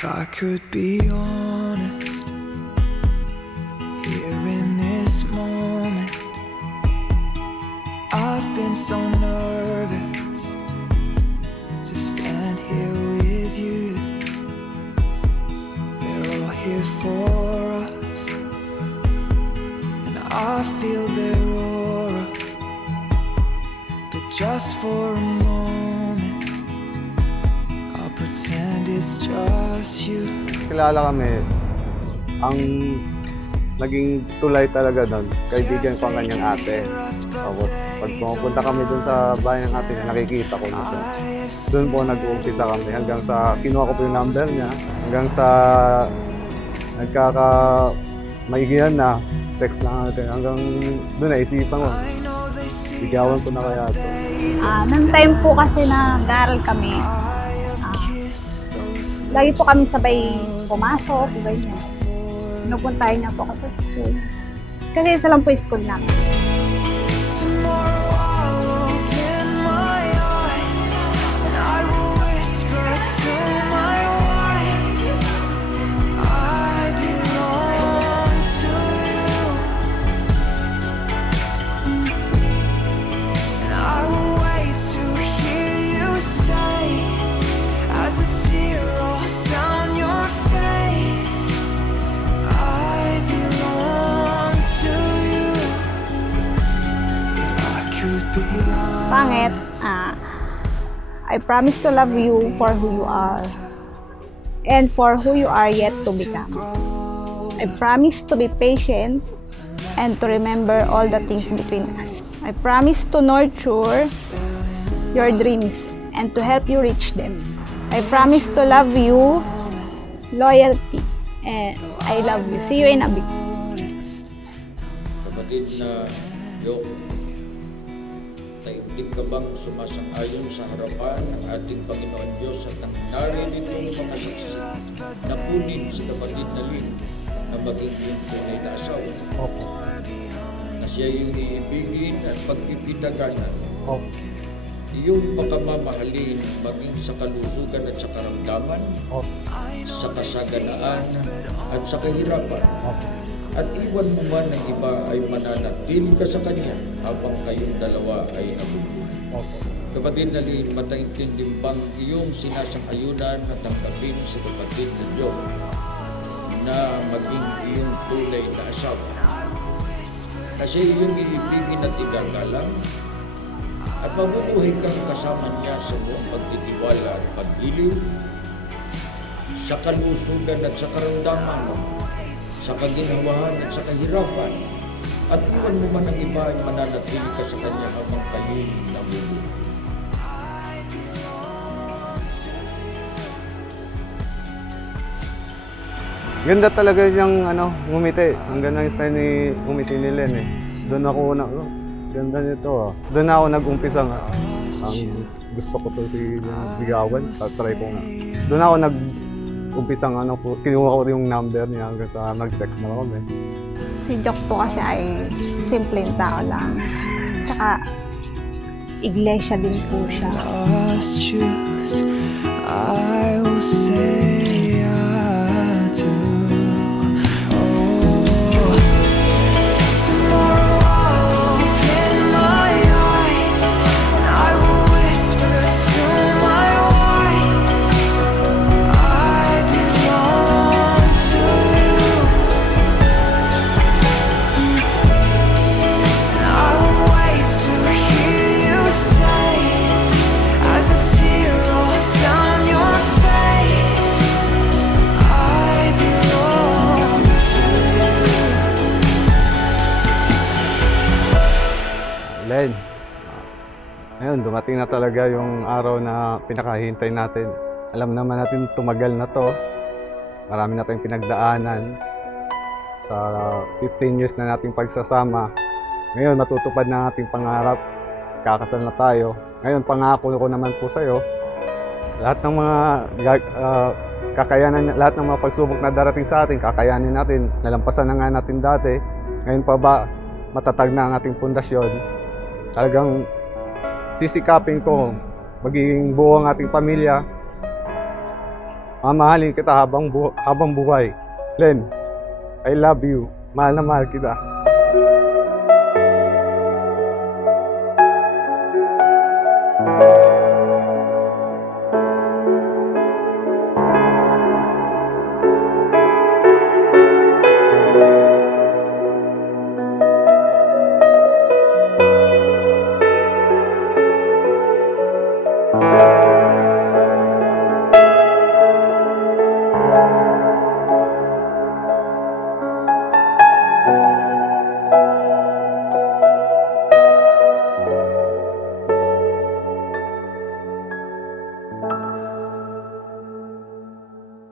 If I could be honest, here in this moment, I've been so nervous to stand here with you. They're all here for us, and I feel their aura, but just for a moment I'll pretend it's just you. Kilala kami, ang naging tulay talaga doon, kaibigan ko ang kanyang ate. Tapos pag pumupunta kami doon sa bahay ng ate niya, nakikita ko na doon. Doon po nag-uumpisa kami hanggang sa kinuha ko po yung number niya, hanggang sa maigihan na, text lang natin, hanggang doon naisipan ko. Bigawan ko na kaya ito. Nang time po kasi na nag-aaral kami, lagi po kami sabay pumasok, ganyan. Pinupuntahin niya po ako sa school. Kasi isa lang po yung school namin. Tomorrow I'll open my eyes and I will whisper to my wife, I belong to you. And I will wait to hear you say, as a tear rolls down your face, I belong to you. If I could be Pangit, I promise to love you for who you are and for who you are yet to become. I promise to be patient and to remember all the things between us. I promise to nurture your dreams and to help you reach them. I promise to love you, loyalty, and I love you. See you in a bit. Kapatid na Yok, taimtim ka bang sumasang-ayon sa harapan ng ating Panginoon Diyos at nang narinig yung mga saksi na kunin si kapatid na Lynn na maging yung tunay na asawa? Opo. Na siya yung iibigin at pagpipitaganan. Opo. Iyong pakamamahalin maging sa kalusugan at sa karamdaman, Opo. sa kasaganaan at sa kahirapan. Opo. At iwan mo man ang iba ay mananatili ka sa Kanya habang kayong dalawa ay nabubuhay. Opo. Kapatid na Lynn, mataintindim bang iyong sinasang-ayunan at tanggapin sa kapatid ni Joe na maging iyong tunay na asawa? Kasi iyong iibigin at igagalang at mabubuhay kang kasama niya sa buong pagtitiwala at pag-giliw, sa kalusugan at sa karamdaman mo, sa kaginhawahan at sa kahirapan, at iwan mo man ang iba ay mananatili ka sa Kanya habang kayo'y nabubuhay. Ganda talaga yung ngumiti. Ang ganda yung style ni ngumiti ni Len eh. Doon ako ganda nito ah. Doon ako nag-umpisa nga. Ang gusto ko to si Bigawan. Try ko nga. Doon ako nag-umpisa nga kinuha ko yung number niya hanggang sa nag-text na kami. Si Jock po kasi ay simpleng tao lang. Tsaka, iglesia din po siya. lost choose, I will say I do. Oh, tomorrow I'll open my eyes and I will whisper to my wife, I belong to you. And I will wait to hear you say, as a tear rolls down your face, I belong to you. Len, ngayon dumating na talaga yung araw na pinakahintay natin. Alam naman natin tumagal na to. Marami na tayong pinagdaanan sa 15 years na nating pagsasama. Ngayon matutupad na ating pangarap. Kakasal na tayo. Ngayon pangako ko naman po sa'yo, lahat ng mga kakayanan, lahat ng mga pagsubok na darating sa atin, kakayanin natin. Nalampasan na nga natin dati. Ngayon pa ba matatag na ang ating pundasyon? Talagang sisikapin ko magiging buo ang ating pamilya Mamahalin kita habang buhay. Len, I love you. Mahal na mahal kita.